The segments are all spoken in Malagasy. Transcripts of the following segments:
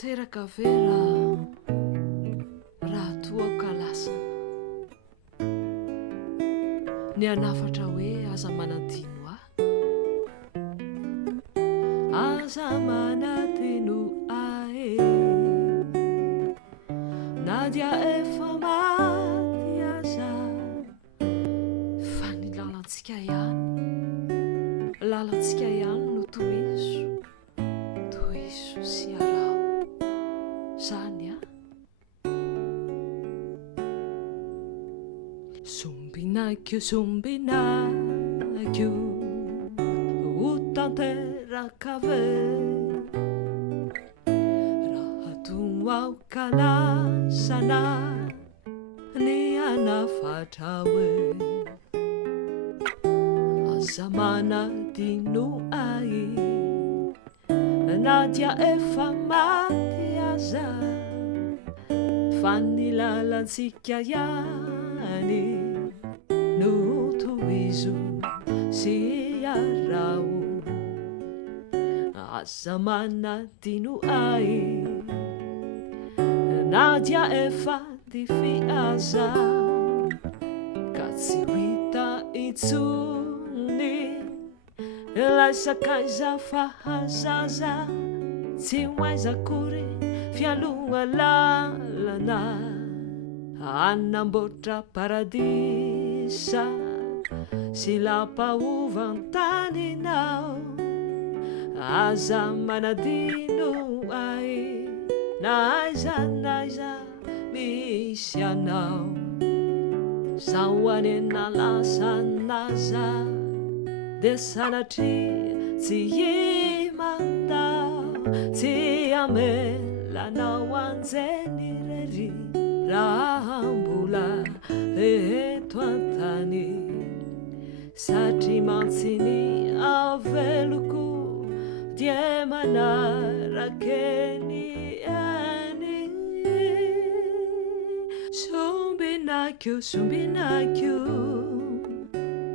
teraka vera raha toa kalasana ny anafatra hoe aza manadino aza manadino ae nadia efa maty aza fa ny lalantsika ihany no toiso sy arao zany sombinakio ho tanteraka ve raha toao kalasana ny anafatra hoe aza manadino ai nadia efa maty aza fa ny lalantsika ihany no toizo sy arao aza manadino ai nadia efa tify aza ka tsy hita itsony laisakaiza fahazaza tsy hoaizakory fialoha lalana anamboatra paradisa sy lampahovan-taninao aza manadino ai na aiza misy anao zao anena lasanaza de sanatry tsy imandao tsy amelanao anjeny rery raha mbola eto antany satria mantsiny aveloko die manarakeny any sombinakio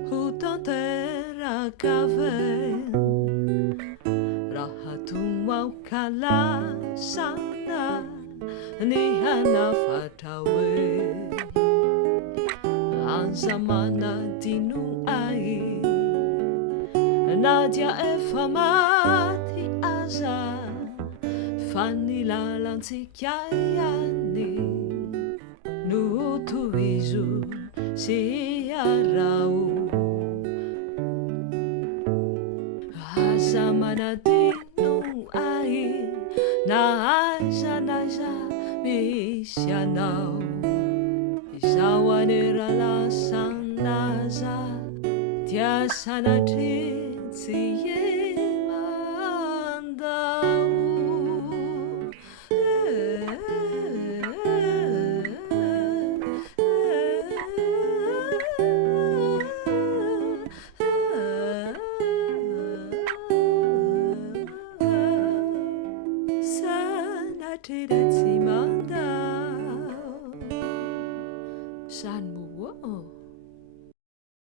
ho tanteraka ve raha toao kalasana ny hanafatra hoe aza manadino ai nadia efa maty aza fa ny lalantsika ihany no toizo sy arao aza manadino ai na aiza misy anao izao anera lasanaza dia sanatry tsy